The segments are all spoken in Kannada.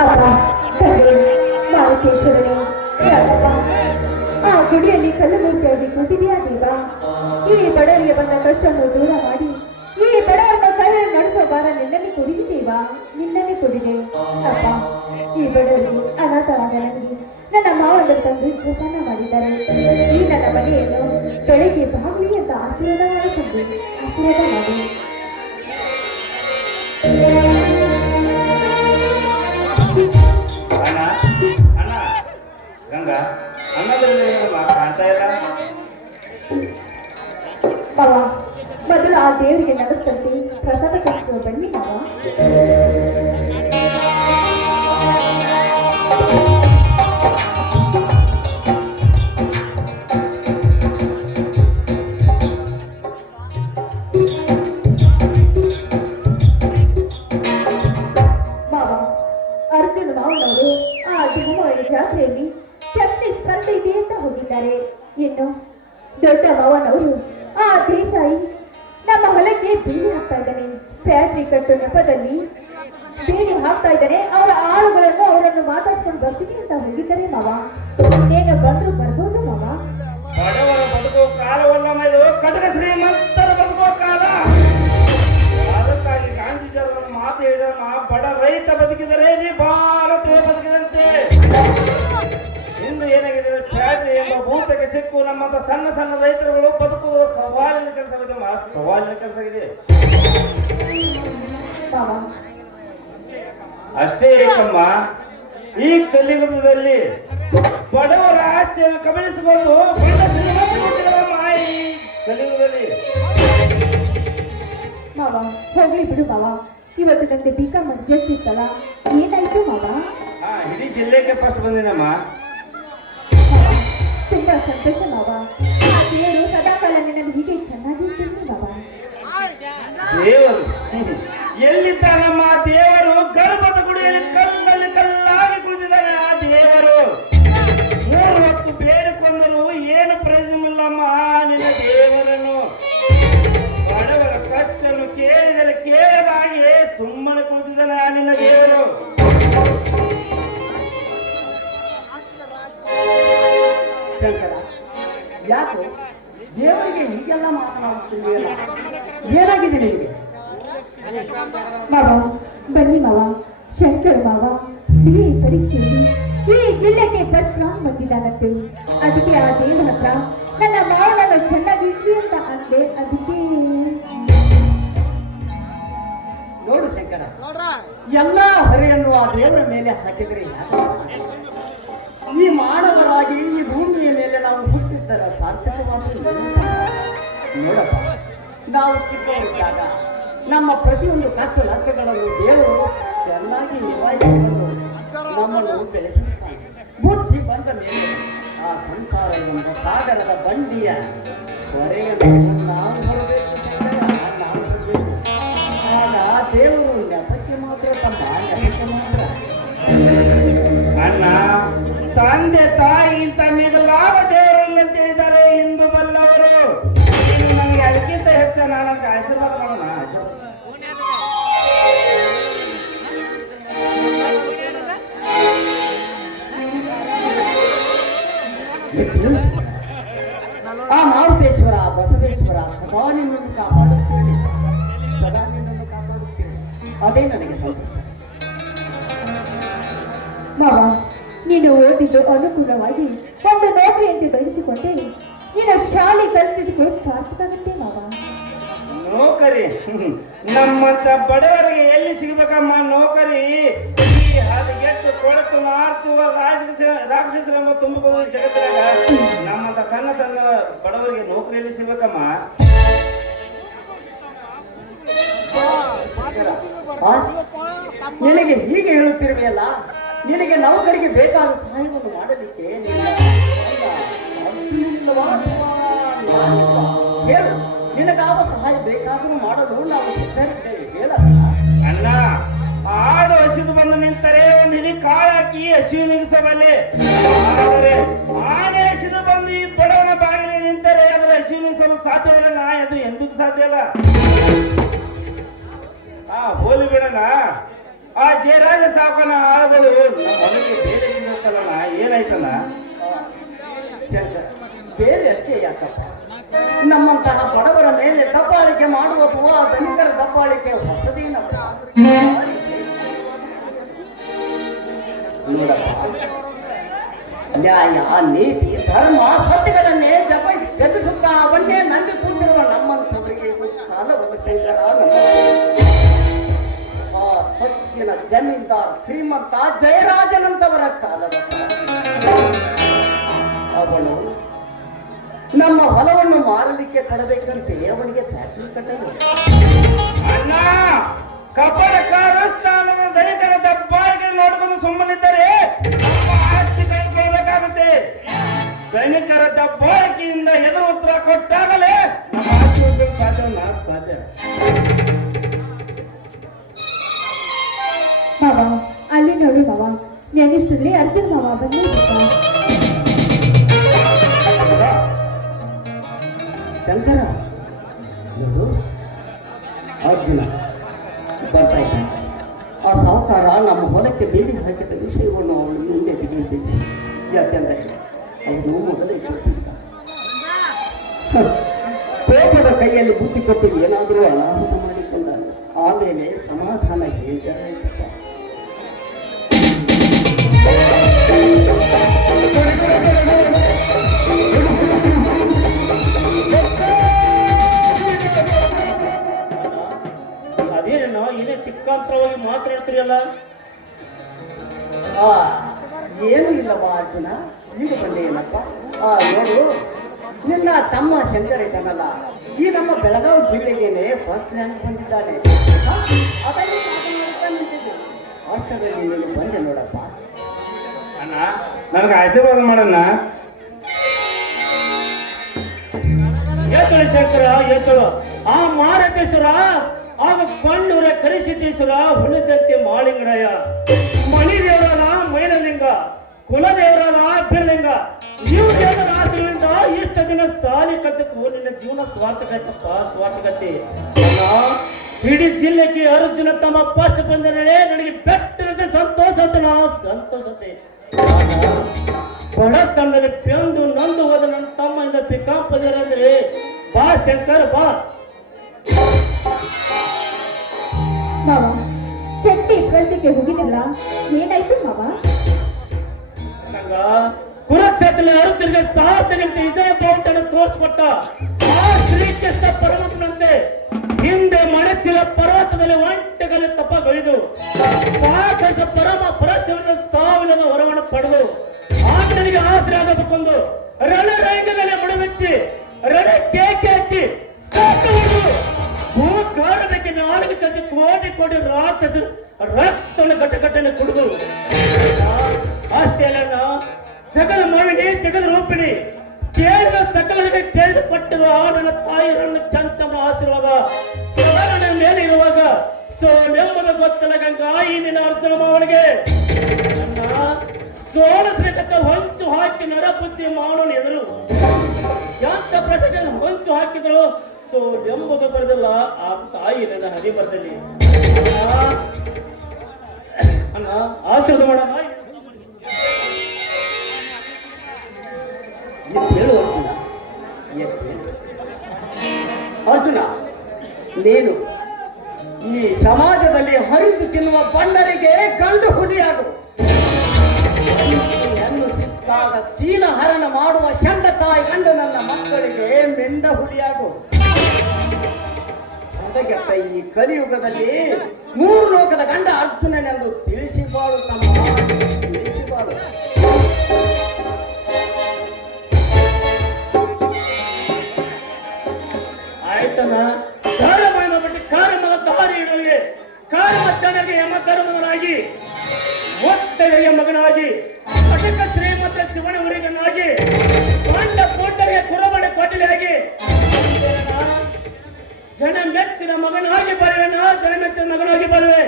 ಅಪ್ಪ ತಂದೆ ಮಾರುತೇಶ್ವರನೇ ಆ ಗುಡಿಯಲ್ಲಿ ಕಲ್ಲು ಮೂರ್ತಿಯಾಗಿ ಕೂತಿದೆಯಾ ದೇವ ಈ ಬಡವರಿಗೆ ಬಂದ ಕಷ್ಟವನ್ನು ದೂರ ಮಾಡಿ ಈ ಬಡವರನ್ನು ಕರೆ ನಡೆಸೋ ಬಾರ ನಿನ್ನಲ್ಲಿ ಕೊಡಿದೆ ದೇವ ನಿನ್ನಲ್ಲಿ ಕೊಡಿದೆ ಅಪ್ಪ ಈ ಬಡವರಿಗೆ ಅನಾಥವಾದ ನನ್ನ ಮಾವನ ತಂದು ಜೋಪಾನ ಮಾಡಿದ್ದಾರೆ ಈ ನನ್ನ ಮನೆಯನ್ನು ಬೆಳಿಗ್ಗೆ ಬಾಗಲಿ ಅಂತ ಆಶೀರ್ವಾದ ಮಾಡಿಕೊಂಡು ಆಶೀರ್ವಾದ ಮಾಡಿ ಏನಮ್ಮ ಕಾಣ್ತಾ ಇಲ್ಲ? ಮೊದಲು ಆ ದೇವರಿಗೆ ನಮಸ್ಕರಿಸಿ ಪ್ರಸಾದ ಬನ್ನಿ ಮಾವ ಬೇಲಿ ಹಾಕ್ತಾ ಇದ್ದಾನೆ. ಅವರ ಆಳುಗಳನ್ನು ಅವರನ್ನು ಮಾತಾಡ್ಸ್ಕೊಂಡು ಬರ್ತೀನಿ ಅಂತ ಹೋಗಿದ್ದಾರೆ ಮಾವ. ಇನ್ನೇನು ಬಂದ್ರು ಬರ್ಬೋದು ಮಾವ. ಬಡವರ ಬದುಕೋ ಕಾಲವಲ್ಲ ಇದು ಕಟಕ ಶ್ರೀಮಂತರ ಬದುಕೋ ಕಾಲ. ಅದಕ್ಕಾಗಿ ಗಾಂಧೀಜಿಯವರ ಮಾತು ಹೇಳಿದಮ್ಮ ಬಡ ರೈತ ಬದುಕಿದರೆ ನೀ ಭಾರತವೇ ಬದುಕಿದಂತೆ. ಇನ್ನು ಏನಾಗಿದೆ? ಫ್ಯಾಕ್ಟ್ರಿ ಎಂಬ ಭೂತಕ್ಕೆ ಸಿಕ್ಕು ನಮ್ಮಂತ ಸಣ್ಣ ಸಣ್ಣ ರೈತರುಗಳು ಬದುಕು ಸವಾಲಿನ ಕೆಲಸವಿದೆ ಸವಾಲಿನ ಕೆಲಸವಿದೆ. ಮಾವ ಅಷ್ಟೇ ಏಕಮ್ಮ ಈ ಕಲಿಯುಗದಲ್ಲಿ ಬಡವರ ಆಸ್ತಿಯನ್ನು ಕಬಳಿಸಬಹುದು ಕಲಿಯುಗದಲ್ಲಿ. ಮಾವ ಹೋಗ್ಲಿ ಬಿಡು ಮಾವ. ಇವತ್ತು ನಂಗೆ ಬೀಕಾ ಮಧ್ಯಕ್ಕಿತ್ತಲ್ಲ ಏನಾಯ್ತು ಮಾವ? ಹಾ ಇಡೀ ಜಿಲ್ಲೆಗೆ ಫಸ್ಟ್ ಬಂದಿನಮ್ಮ. ತುಂಬಾ ಸಂತೋಷ ಮಾವ. ಸದಾ ದೇವರು ಸದಾಕಾಲ ನಿನ್ನನ್ನು ಹೀಗೆ ಚೆನ್ನಾಗಿ ಬಾಬಾ ಮಾವ. ದೇವರು ಎಲ್ಲಿದ್ದಾನಮ್ಮ ದೇವರು ಗರ್ಭದ ಗುಡಿಯಲ್ಲಿ ಕಲ್ಲಲ್ಲಿ ಕಲ್ಲಾಗಿ ಕುಳಿತಿದ್ದಾನೆ ಆ ದೇವರು? ಮೂರು ಹೊತ್ತು ಬೇಡಿಕೊಂಡರೂ ಏನು ಪ್ರಯೋಜನವಿಲ್ಲಮ್ಮ ನಿನ್ನ ದೇವರನ್ನು? ಬಡವರ ಕಷ್ಟನ್ನು ಕೇಳಿದರೆ ಕೇಳದಾಗಿಯೇ ಸುಮ್ಮನೆ ಕುಳಿತಿದ್ದಾನೆ ಆ ನಿನ್ನ ದೇವರು. ಶಂಕರ, ಯಾಕೆ ದೇವರಿಗೆ ಹೀಗೆಲ್ಲ ಮಾತನಾಡುತ್ತಿದೆಯಲ್ಲ ಏನಾಗಿದೆ ನಿನಗೆ? ಮಾವ, ಬನ್ನಿ ಮಾವ. ಶಂಕರ್ ಮಾವ, ಸಿಹಿ ಪರೀಕ್ಷೆಯಲ್ಲಿ ಈ ಜಿಲ್ಲೆಗೆ ಫಸ್ಟ್ ರಾಂಗ್ ಬಂದಿದ್ದಾನಂತೆ. ಅದಕ್ಕೆ ಆ ದೇವ್ರ ಹತ್ರ ನನ್ನ ಮಾವನನ್ನು ಚೆನ್ನಾಗಿ ಅಂತ ಅಂದೆ ಅದಕ್ಕೆ ನೋಡು ಶಂಕರ, ಎಲ್ಲ ಹೊರೆಯನ್ನು ಆ ದೇವರ ಮೇಲೆ ಹಾಕಿದ್ರೆ? ಈ ಮಾನವರಾಗಿ ಈ ಭೂಮಿಯ ಮೇಲೆ ನಾವು ಹುಟ್ಟಿದ್ದರ ಸಾರ್ಥಕವಾದ ನೋಡಪ್ಪ, ನಾವು ಚಿಕ್ಕವರಿದ್ದಾಗ ನಮ್ಮ ಪ್ರತಿಯೊಂದು ಕಷ್ಟ ನಷ್ಟಗಳನ್ನು ದೇವರು ಚೆನ್ನಾಗಿ ನಿಭಾಯಿಸಿಕೊಂಡು ನಮ್ಮನ್ನು ಬೆಳೆಸುತ್ತಾನೆ ಬುದ್ಧಿ ಬಂದ ಮೇಲೆ ಆ ಸಂಸಾರ ಎಂಬ ಸಾಗರದ ಬಂಡಿಯ ಹೊರೆಯನ್ನು ನಾವು ಶಂಕರ, ನಾವು. ಆಗ ದೇವರು ನೆಪಕ್ಕೆ ಮಾತ್ರ ತಮ್ಮ ನೆಪಕ್ಕೆ ಮಾತ್ರ. ಅಣ್ಣ ತಂದೆ ತಾಯಿ ಇಂತ ದೇವರನ್ನು ಅದಕ್ಕಿಂತ ಹೆಚ್ಚು ನಮ್ಮಂತ ಬಡವರಿಗೆ ಎಲ್ಲಿ ಸಿಗಬೇಕಮ್ಮ ನೌಕರಿ ಈ ಹದಗೆಟ್ಟು ಕೊಳತು ಮಾರ್ತು ರಾಜಕೀಯ ರಾಕ್ಷಸರ ತುಂಬಬಹುದು ಜಗತ್ತಿನಾಗ ನಮ್ಮಂತ ಸಣ್ಣ ಸಣ್ಣ ಬಡವರಿಗೆ ನೌಕರಿ ಎಲ್ಲಿ ಸಿಗ್ಬೇಕಮ್ಮ? ನಿನಗೆ ಹೀಗೆ ಹೇಳುತ್ತಿರುವೆಯಲ್ಲ ನಿನಗೆ ನೌಕರಿಗೆ ಬೇಕಾದ ಸಹಾಯವನ್ನು ಮಾಡಲಿಕ್ಕೆ? ಹೇಳು ನಿನಗಾವ ಸಹಾಯ ಬೇಕಾದರೂ ಮಾಡಲು ನಾವು ಸಿದ್ಧರಿದ್ದೇವೆ ಅಣ್ಣ ಆಡು ಹಸಿದು ಬಂದು ನಿಂತರೆ ಒಂದು ಹಿಡಿ ಕಾಳು ಹಾಕಿ ಹಸಿವು ನಿಗಿಸಬಲ್ಲೆ ಆದರೆ ಆನೆ ಹಸಿದು ಬಂದು ಈ ಬಡವನ ಬಾಗಿಲಿಗೆ ನಿಂತರೆ ಅದರ ಹಸಿವು ನಿಗಿಸಲು ಇಲ್ಲ ನಾ? ಅದು ಎಂದಿಗೂ ಸಾಧ್ಯ ಇಲ್ಲ ಆ ಹೋಲಿ ಬಿಡಣ ಆ ಜಯರಾಜ ಸಾಕನ ಆಳುಗಳು ನಮ್ಮ ಹೊಲಕ್ಕೆ ಬೇರೆ ಏನಾಯ್ತಲ್ಲ ಬೇರೆ ಅಷ್ಟೇ ಯಾಕಪ್ಪ? ನಮ್ಮಂತಹ ಬಡವರ ಮೇಲೆ ದಬ್ಬಾಳಿಕೆ ಮಾಡುವ ಅಥವಾ ಧನಿಕರ ದಬ್ಬಾಳಿಕೆ ಹೊಸದೇನ ನ್ಯಾಯ, ನೀತಿ, ಧರ್ಮ, ಸತ್ಯಗಳನ್ನೇ ಜಪ, ಜಪಿಸುತ್ತಾ ಅವನ್ನೇ ನಂಬಿ ಕೂತಿರುವ ನಮ್ಮಂಥವರಿಗೆ ಸಾಲವನ್ನು ಶಂಕರ ಆ ಸತ್ಯನ ಜಮೀನ್ದಾರ್ ಶ್ರೀಮಂತ ಜಯರಾಜನಂತವರ ಕಾಲವ ಅವನು ನಮ್ಮ ಹೊಲವನ್ನು ಮಾರಲಿಕ್ಕೆ ಕಡಬೇಕಂತೆ ಅವನಿಗೆ ಫ್ಯಾಕ್ಟ್ರಿ ಕಟ್ಟಲು. ಅಣ್ಣ ಕಪಟ ಕಾರಸ್ಥಾನದ ದರಿದ್ರ ದಬ್ಬಾಳಿಕೆ ನೋಡ್ಕೊಂಡು ಸುಮ್ಮನಿದ್ದರೆ. ಆಸ್ತಿ ಕೈಗೊಳ್ಳಬೇಕಾಗುತ್ತೆ ಧನಿಕರ ದಬ್ಬಾಳಿಕೆಯಿಂದ ಎದುರು ಉತ್ತರ ಕೊಟ್ಟಾಗಲೇ ಸಾಧ್ಯವನ್ನ? ಸಾಧ್ಯ. ಮಾವ ಅಲ್ಲಿ ನೋಡಿ ಬಾಬಾ. ನೆನಿಷ್ಟ್ರಲ್ಲಿ ಅರ್ಜುನ್ ಬಾಬಾ ಬಂದಿರ್ಬೇಕಾ ಶಂಕರ? ನೋಡು. ಅರ್ಜುನ, ಬರ್ತಾ ಇದ್ದ. ಆ ಸಾಹುಕಾರ ನಮ್ಮ ಹೊಲಕ್ಕೆ ಬೇಲಿ ಹಾಕಿದ ವಿಷಯವನ್ನು ಅವನು ಮುಂದೆ ತೆಗೆಯುತ್ತಿದ್ದೆ. ಯಾಕೆಂದರೆ ಅವನು ಮೊದಲೇ ಇಷ್ಟ ಕೋಪದ ಕೈಯಲ್ಲಿ ಬುದ್ಧಿ ಕೊಟ್ಟು ಏನಾದರೂ ಅನಾಹುತ ಮಾಡಿಕೊಂಡ ಆಮೇಲೆ ಸಮಾಧಾನ ಹೇಳ್ತಾರೆ ಅದೇನೇನೋ ಇದೇ ತಿಕ್ಕಾಂತರವಾಗಿ ಮಾತಾಡ್ತೀರಲ್ಲ? ಆ ಏನು ಇಲ್ಲ ಅರ್ಜುನ. ಈಗ ಬಂದೆ ಏನಪ್ಪ? ಆ ನೋಡು ನಿನ್ನ ತಮ್ಮ ಶಂಕರ್ ಇದ್ದಾನಲ್ಲ ಈ ನಮ್ಮ ಬೆಳಗಾವಿ ಜಿಲ್ಲೆಗೇನೆ ಫಸ್ಟ್ ರ್ಯಾಂಕ್ ಬಂದಿದ್ದಾನೆ. ಅಷ್ಟರಲ್ಲಿ ನೀನು ಬಂದೆ ನೋಡಪ್ಪ. ಅಣ್ಣ ನನಗೆ ಆಶೀರ್ವಾದ ಮಾಡಣ್ಣ ಏತಳು ಶಂಕರ ಏತಳು ಆ ಮಾರಕೇಶ್ವರ ಆಗ ಕಣ್ಣೂರ ಕರಿಸಿದ್ದೇಶ್ವರ ಹುಣಜಂತಿ ಮಾಳಿಂಗರಾಯ. ಮಣಿದೇವರನ ಮೈನಲಿಂಗ ಕುಲದೇವರನ ಬಿರ್ಲಿಂಗ ನೀವು ಜನರ ಆಶೀರ್ವಾದದಿಂದ ಇಷ್ಟ ದಿನ ಸಾಲಿ ಕಟ್ಟಕ್ಕೂ ನಿನ್ನ ಜೀವನ ಸ್ವಾರ್ಥಕತ್ತಪ್ಪ ಸ್ವಾರ್ಥಕತೆ. ಅಣ್ಣ, ಇಡೀ ಜಿಲ್ಲೆಗೆ ಅರ್ಜುನ ತಮ್ಮ ಫಸ್ಟ್ ಬಂದರೆ ನನಗೆ ಬೆಟ್ಟದ ಸಂತೋಷತೆ ನಾ ಸಂತೋಷತೆ. ಬಡತನದಲ್ಲಿ ಪೆಂದು ನಂದು ಹೋದ ನನ್ನ ತಮ್ಮಯಿಂದ ಪಿಕಾಂಪದಿರಂದ್ರೆ ಬಾ ಶಂಕರ್ ಬಾ. ಮಾವ? ಚಟ್ಟಿ ಇಟ್ಕೊಳ್ತಿಕ್ಕೆ ಹೋಗಿದಿಲ್ಲ ಏನಾಯ್ತು ಮಾವ? ನಂಗ ತಿರುಗಿ ಸಾರ್ಥ ಸಾರ್ಥನಿಂದ ವಿಜಯ ಬಾವುಟನ್ನು ತೋರಿಸ್ಕೊಟ್ಟ ಆ ಶ್ರೀಕೃಷ್ಣ ಪರ್ವತನಂತೆ ಹಿಂದೆ ಮಣತಿಲ ಪರ್ವತದಲ್ಲಿ ಒಂಟೆಗಲ್ಲಿ ತಪಗೈದು ಸಾಕಸ ಪರಮ ಪರಸ್ಯವನ್ನು ಸಾವಿರದ ಹೊರವನ್ನು ಪಡೆದು, ಆತನಿಗೆ ಆಸರೆ ಆಗಬೇಕೊಂದು ರಣರಂಗದಲ್ಲಿ ಮಣಮೆಚ್ಚಿ ರಣ ಕೇಕೆ ಹಚ್ಚಿ ಸಾಕು ಹೊಡೆದು ಭೂಕಾರಣಕ್ಕೆ ನಾಲ್ಕು ಜೊತೆ ಕೋಟಿ ಕೋಟಿ ರಾಕ್ಷಸರು ರಕ್ತವನ್ನು ಘಟಘಟನೆ ಕುಡಿದು ಅಷ್ಟೇ ಅಲ್ಲ ಜಗದ ಮೋಹಿನಿ ಜಗದ ರೂಪಿಣಿ ಕೇಳಿದ ಸಕಲರಿಗೆ ಕೇಳಲ್ಪಟ್ಟಿರುವ ಆ ನನ್ನ ತಾಯಿ, ನನ್ನ ಚಂಚಮ ಆಶೀರ್ವಾದ. ಸದಾ ನನ್ನ ಮೇಲೆ ಇರುವಾಗ ಸೋನೆಂಬುದು ಗೊತ್ತಲ್ಲ ಗಂಗಾ, ಈ ನಿನ್ನ ಅರ್ಜುನ ಮಾವನಿಗೆ. ಸೋಲಿಸಬೇಕಂತ ಹೊಂಚು ಹಾಕಿ ನರಬುದ್ಧಿ ಮಾಡೋಣ ಎದುರು ಎಂತ ಪ್ರಶ್ನೆಗೆ ಹೊಂಚು ಹಾಕಿದ್ರು? ಸೋಲೆಂಬುದು ಬರೆದಿಲ್ಲ ಆ ತಾಯಿ ನನ್ನ ಹನಿ ಬರ್ದಲ್ಲಿ ಅಣ್ಣ, ಆಶೀರ್ವಾದ ಮಾಡೋಣ ಅರ್ಜುನ. ನೀನು ಈ ಸಮಾಜದಲ್ಲಿ ಹರಿದು ತಿನ್ನುವ ಬಂಡರಿಗೆ ಗಂಡು ಹುಲಿಯಾಗು. ಸಿಕ್ಕಾಗ ಸೀನಹರಣ ಮಾಡುವ ಶಂಡ ತಾಯಿ ಗಂಡು ನನ್ನ ಮಕ್ಕಳಿಗೆ ಮೆಂಡ ಹುಲಿಯಾಗು. ಹದಗೆಟ್ಟ ಈ ಕಲಿಯುಗದಲ್ಲಿ ಮೂರು ಲೋಕದ ಗಂಡ ಅರ್ಜುನನೆಂದು ತಿಳಿಸಿಬಾಳು ತಮ್ಮ ತಿಳಿಸಿಬಾಳು. ಆಯ್ತನ ಧಾರಮಾನ ಬಟ್ಟಿ ಕಾರ್ಯಮದ ದಾರಿ ಇಡಲಿಗೆ ಕಾರ್ಯಮಚ್ಚನಿಗೆ ಎಂಬ ಧರ್ಮನಾಗಿ ಒತ್ತೆಯ ಮಗನಾಗಿ ಅಟಕ ಶ್ರೀಮಂತ ಶಿವನ ಉರಿಗನಾಗಿ ಪಾಂಡ ಕೋಟರಿಗೆ ಕುರಬಣೆ ಕೊಟ್ಟಲಿಯಾಗಿ ಜನ ಮೆಚ್ಚಿನ ಮಗನಾಗಿ ಬರುವೆನ ಜನ ಮೆಚ್ಚಿನ ಮಗನಾಗಿ ಬರುವೆ.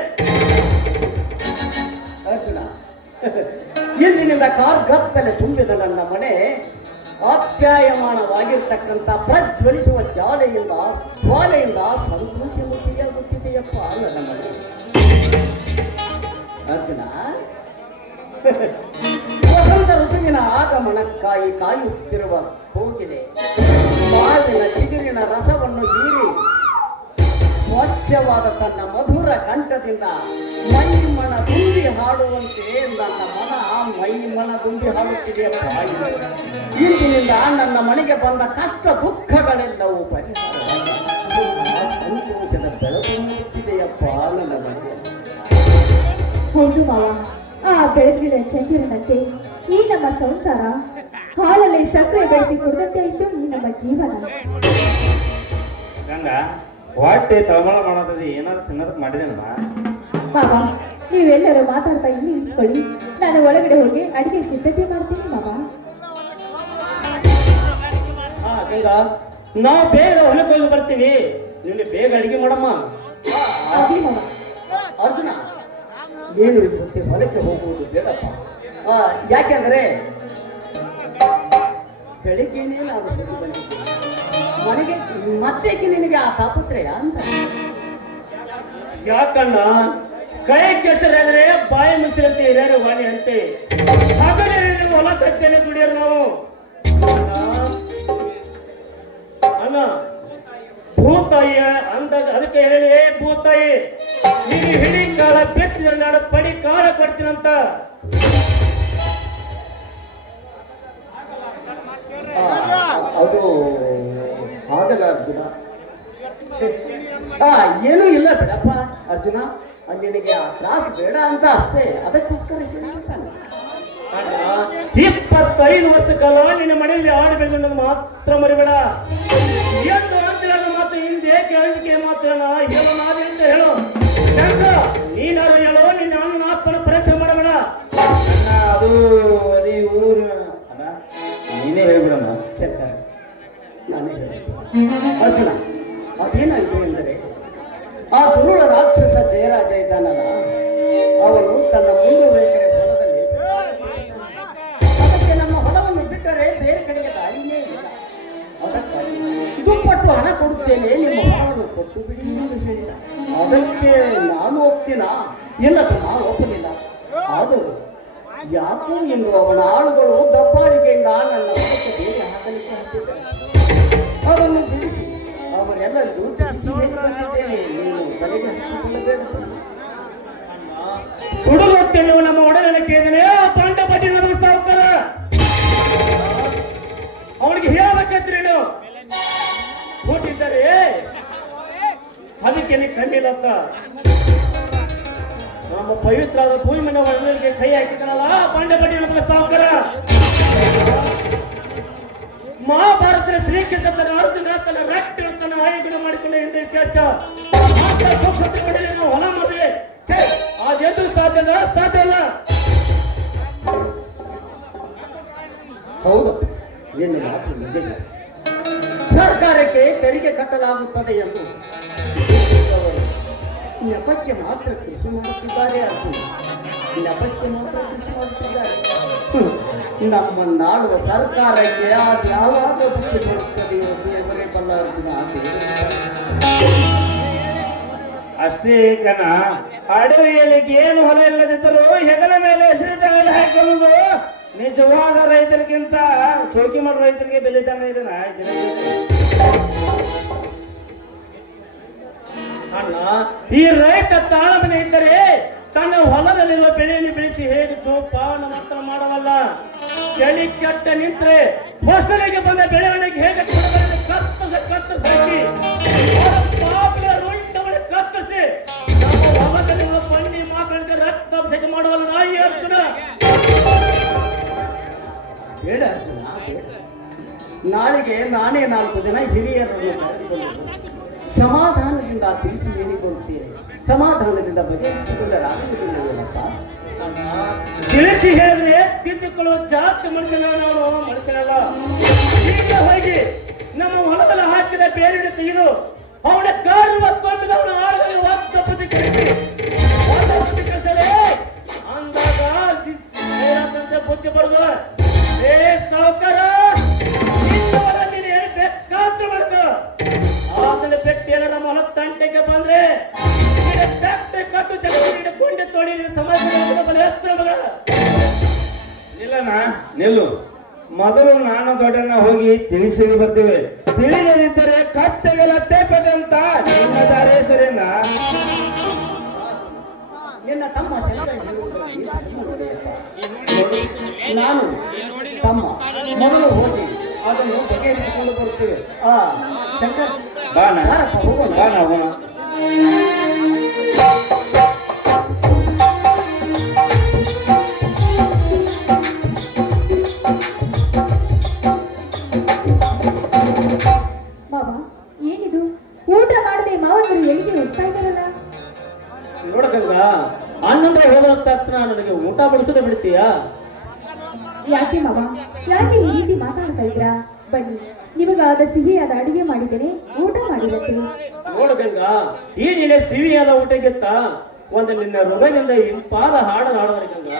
ಅರ್ಜುನ ಇಂದಿನಿಂದ ಕಾರ್ಗತ್ತಲೆ ತುಂಬಿದ ನನ್ನ ಮನೆ ಆಪ್ಯಾಯಮಾನವಾಗಿರ್ತಕ್ಕಂಥ ಪ್ರಜ್ವಲಿಸುವ ಜಾಲೆಯಿಂದ ಜ್ವಾಲೆಯಿಂದ ಸಂತೋಷ ಮುಖಿಯಾಗುತ್ತಿದೆಯಪ್ಪ ನನ್ನ ಮನೆ. ಅರ್ಜುನ, ವಸಂತ ಋತುವಿನ ಆಗಮನಕ್ಕಾಗಿ ಕಾಯುತ್ತಿರುವ ಹೋಗಿದೆ ಮಾವಿನ ಚಿಗುರಿನ ರಸವನ್ನು ಹೀರಿ ಸ್ವಚ್ಛವಾದ ತನ್ನ ಮಧುರ ಕಂಠದಿಂದ ಮೈ ಮನ ತುಂಬಿ ಹಾಡುವಂತೆ ನನ್ನ ಮನ. ಮೈ ಮನ ತುಂಬಿ ಹಾಡುತ್ತಿದೆ ಇಂದಿನಿಂದ ನನ್ನ ಮನೆಗೆ ಬಂದ ಕಷ್ಟ ದುಃಖಗಳೆಲ್ಲವೂ ಪರಿಹಾರವಾಗಿ ಆ ಸಂತೋಷದ ಬೆಳಕು ಮೂಡುತ್ತಿದೆಯಪ್ಪ ನನ್ನ ಮನೆ ಹೌದು ಮಾವ. ಆ ಬೆಳಗಿನ ಚಂದಿರನಂತೆ ಈ ನಮ್ಮ ಸಂಸಾರ. ಹಾಲಲ್ಲಿ ಸಕ್ಕರೆ ಬೆಳೆಸಿ ಕುಡಿದಂತೆ ಇತ್ತು ಈ ನಮ್ಮ ಜೀವನ. ಗಂಗ ಹೊಟ್ಟೆ ತಳಮಳ ಮಾಡೋದ್ರಿ ಏನಾದ್ರು ತಿನ್ನೋದಕ್ಕೆ ಮಾಡಿದೇನಮ್ಮ ಮಾವ ನೀವೆಲ್ಲರೂ ಮಾತಾಡ್ತಾ ಇಲ್ಲಿ ನಿಂತ್ಕೊಳ್ಳಿ ನಾನು ಒಳಗಡೆ ಹೋಗಿ ಅಡಿಗೆ ಸಿದ್ಧತೆ ಮಾಡ್ತೀನಿ ಮಾವ. ಹಾ ಗಂಗಾ ನಾವು ಬೇಗ ಹೊಲಕ್ಕೆ ಹೋಗಿ ಬರ್ತೀವಿ. ನಿನ್ನೆ ಬೇಗ ಅಡಿಗೆ ಮಾಡಮ್ಮ. ಆಗ್ಲಿ ಮಾವ. ಅರ್ಜುನ ನೀನು ಇವತ್ತೆ ಹೊಲಕ್ಕೆ ಹೋಗುವುದು ಬೇಡಪ್ಪ. ಆ, ಯಾಕೆಂದ್ರೆ ಬೆಳಿಗ್ಗೆನೇ ನಾನು ಬಂದಿದ್ದೇನೆ ಮನೆಗೆ ಮತ್ತೇಕೆ ನಿನಗೆ ಆ ತಾಪತ್ರಯ ಅಂತ? ಯಾಕಣ್ಣ? ಕೈ ಕೆಸರಾದ್ರೆ ಬಾಯಿ ಮುಸಿರಂತೆ ಹಿರಿಯರು ವಾಣಿ ಅಂತೆ. ಹಗಲಿನಲ್ಲಿ ಹೊಲ ಕತ್ತೇನೆ ದುಡಿಯೋರು ನಾವು. ಅಣ್ಣ, ಅಣ್ಣ ಅಂದ ಅದಕ್ಕೆ ಹೇಳಿ ಭೂತಾಯಿ ನೀನು ಹಿಡಿ ಕಾಲ ಬೆತ್ತಿದ್ರೆ ನಾನು ಪಡಿ ಕಾಲ ಕೊಡ್ತೀನಂತ. ಏನೂ ಇಲ್ಲ ಬೇಡಪ್ಪ ಅರ್ಜುನ. ನಿನಗೆ ಆ ತ್ರಾಸು ಬೇಡ ಅಂತ ಅಷ್ಟೇ. ಅದಕ್ಕೋಸ್ಕರ ಇಪ್ಪತ್ತೈದು ವರ್ಷ ಕಾಲ ನಿನ್ನ ಮನೆಯಲ್ಲಿ ಆಡು ಬೆಳೆದು ಮಾತ್ರ ಮರಿಬೇಡ. ಎಂದು ಅಂತಿಲ್ಲ ಮಾತು ಹಿಂದೆ ಕೇಳಿಕೆ ಮಾತು ಅಣ್ಣ. ಹೇಳೋ ನಾವೇ ಅಂತ ಹೇಳು. ಚಂದ್ರ ನೀನಾರು ಹೇಳೋ ನಿನ್ನ ಅಣ್ಣನ ಆತ್ಮನ ಪರೀಕ್ಷೆ ಮಾಡಬೇಡ. ಅದು ಅದೇ ಊರು ಊರಿನ ನೀನೇ ಹೇಳ್ಬಿಡಮ್ಮ. ಸರ್ ನಾನೇ ಹೇಳ್ತೀನಿ. ಅರ್ಜುನ ಅದೇನಾಯಿತು ಆ ಕುರುಳ ರಾಕ್ಷಸ ಜಯರಾಜ ಇದ್ದಾನಲ್ಲ, ಅವನು ತನ್ನ ಎಕರೆ ಹೊಲದಲ್ಲಿ ಅದಕ್ಕೆ ನಮ್ಮ ಹೊಲವನ್ನು ಬಿಟ್ಟರೆ ಬೇರೆ ಕಡೆಗೆ ದಾರಿಯೇ ಇಲ್ಲ. ಅದಕ್ಕಾಗಿ ದುಪ್ಪಟ್ಟು ಹಣ ಕೊಡುತ್ತೇನೆ, ನಿಮ್ಮ ಹೊಲವನ್ನು ಕೊಟ್ಟು ಬಿಡಿ ಎಂದು ಹೇಳಿದ. ಅದಕ್ಕೆ ನಾನು ಒಪ್ತೀನ ಇಲ್ಲ ತಮ್ಮ ಒಪ್ಪಲಿಲ್ಲ. ಆದರೂ ಯಾಕೋ ಎನ್ನುವ ಅವನ ಆಳುಗಳು ದಬ್ಬಾಳಿಕೆಯಿಂದ ನನ್ನ ಹೊಲಕ್ಕೆ ಬೇರೆ ಹಾಕಲಿಕ್ಕೆ ಹತ್ತಿದ್ದಾರೆ ನೀವು ನಮ್ಮ ಒಡನೆ ಕೇಳಿದ್ರೆ, ಆ ಪಾಂಡ ಪಟ್ಟಿ ನಮಗೆ ಸಾವುಕಾರ ಅವನಿಗೆ ಹೇಳ್ಬೇಕಂತ್ರಿ ನೀನು ಹುಟ್ಟಿದ್ದಾರೆ ಅದಕ್ಕೆ ನೀ ಕಮ್ಮಿಲ್ಲತ್ತ ನಮ್ಮ ಪವಿತ್ರಾದ ಭೂಮಿ ಮನೆ ಒಡಲಿಗೆ ಕೈ ಹಾಕಿದ್ರಲ್ಲ ಪಾಂಡ ಪಟ್ಟಿ ನಮಗೆ ಸಾವುಕಾರ ಮಹಾಭಾರತದ ಶ್ರೀಕೃಷ್ಣ ಅರ್ಜುನ ತನ್ನ ರಕ್ತ ತನ್ನ ಆಯೋಜನೆ ಮಾಡಿಕೊಂಡ ಇತಿಹಾಸ. ಮಾತ್ರ ಸೋಕ್ಷತೆ ಮಾಡಲಿ ನಾವು ಹೊಲ ಅದೆಂದು ಸಾಧ್ಯನ ಸಾಧ್ಯ ಇಲ್ಲ. ಹೌದು ನಿನ್ನ ಮಾತು ನಿಜ ಸರ್ಕಾರಕ್ಕೆ ತೆರಿಗೆ ಕಟ್ಟಲಾಗುತ್ತದೆ ಎಂದು ನೆಪಕ್ಕೆ ಮಾತ್ರ ಕೃಷಿ ಮಾಡುತ್ತಿದ್ದಾರೆ ಅರ್ಜುನ. ನೆಪಕ್ಕೆ ಮಾತ್ರ ಕೃಷಿ ಮಾಡುತ್ತಿದ್ದಾರೆ. ಹ್ಮ್. ನಾಡುವ ಸರ್ಕಾರಕ್ಕೆ ಅದು ಯಾವಾಗ ಬುದ್ಧಿ ಕೊಡುತ್ತದೆಯೋ ದೇವರೇ ಬಲ್ಲ ಅರ್ಜುನ ಅಷ್ಟೇ ಕಣ. ಅಡವಿಯಲ್ಲಿ ಏನು ಹೊಲ ಇಲ್ಲದಿದ್ದರೂ ಹೆಗಲ ಮೇಲೆ ಹೆಸರಿಟ್ಟ ಹಾಕೊಳ್ಳುವುದು ನಿಜವಾದ ರೈತರಿಗಿಂತ ಸೋಕಿ ಮಾಡೋ ರೈತರಿಗೆ ತಾನೆ ಇದನ್ನ ಅಣ್ಣ, ಈ ರೈತ ತಾಳದನೆ ಇದ್ದರೆ ತನ್ನ ಹೊಲದಲ್ಲಿರುವ ಬೆಳೆಯನ್ನು ಬೆಳೆಸಿ ಹೇಗೆ ಜೋಪಾನ ಮಾತ್ರ ಮಾಡವಲ್ಲ? ಚಳಿ ಕೆಟ್ಟ ನಿಂತ್ರೆ ಹೊಸರಿಗೆ ಬಂದ ಬೆಳವಣಿಗೆ ಹೇಗೆ ಕತ್ತ ಕತ್ತರಿಸಿ ನಮ್ಮ ಪಣ್ಣಿ ಮಾಡುವಲ್ಲ ನಾಯಿ ಅರ್ಜುನ. ಬೇಡ ಅರ್ಜುನ. ನಾಳೆಗೆ ನಾನೇ ನಾಲ್ಕು ಜನ ಹಿರಿಯರನ್ನು ಕರೆದುಕೊಂಡು ಸಮಾಧಾನದಿಂದ ತಿಳಿಸಿ ಕೊಡ್ತೀನಿ ಸಮಾಧಾನದಿಂದ ಬಗೆಹರಿಸಿಕೊಳ್ಳಲಾಗುವುದಿಲ್ಲವೇನಪ್ಪ? ತಿಳಿಸಿ ಹೇಳಿದ್ರೆ ತಿದ್ದುಕೊಳ್ಳುವ ಜಾತಿ ಮನುಷ್ಯನ ನಾನು ಮನುಷ್ಯನಲ್ಲ. ಈಗ ಹೋಗಿ ನಮ್ಮ ಹೊಲದಲ್ಲಿ ಹಾಕಿದ ಬೇರೆ ತೆಗೆದು ಹೋಗಿ ಬರ್ತೀವಿ. ತಿಳಿಯದಿದ್ದರೆ ಕತ್ತೆಗಳ ತೇಪದಂತ ನಿಮ್ಮ ದಾರೆ ಹೆಸರಿನ ನಿನ್ನ ತಮ್ಮ ನಾನು ತಮ್ಮ ಮೊದಲು ಹೋಗಿ ಅದನ್ನು ಬಗೆಹರಿಸಿಕೊಂಡು ಬರುತ್ತೇವೆ. ಆ ಶಂಕರ್ ಬಾಣ. ಬಾರಪ್ಪ, ಹೋಗೋಣ. ಬಾಣ ಹೋಗೋಣ. ಮಾತಾಡ್ತಾ ಇದ್ರಾ ಬನ್ನಿ ನಿಮಗಾದ ಸಿಹಿಯಾದ ಅಡಿಗೆ ಮಾಡಿದರೆ ಊಟ ಮಾಡಿರತ್ತೆ. ನೋಡು ಗಂಗಾ ಈ ನಿನ್ನೆ ಸಿಹಿಯಾದ ಊಟಕ್ಕಿಂತ ಒಂದು ನಿನ್ನ ಹೃದಯದಿಂದ ಇಂಪಾದ ಹಾಡು ಹಾಡುವರೆ ಗಂಗಾ.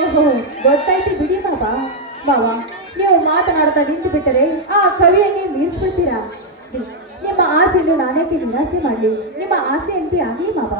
ಓಹೋ ಗೊತ್ತಾಯ್ತು ಬಿಡಿ ಬಾಬಾ ಬಾಬಾ ನೀವು ಮಾತನಾಡ್ತಾ ನಿಂತು ಬಿಟ್ಟರೆ ಆ ಕವಿಯನ್ನೇ ಮೀರಿಸ್ಬಿಡ್ತೀರಾ? ನಿಮ್ಮ ಆಸೆಯನ್ನು ನಾನೇಕೆ ನಿರಾಸೆ ಮಾಡಲಿ. ನಿಮ್ಮ ಆಸೆ ಅಂತೆ ಆಗಲಿ ಮಾವ?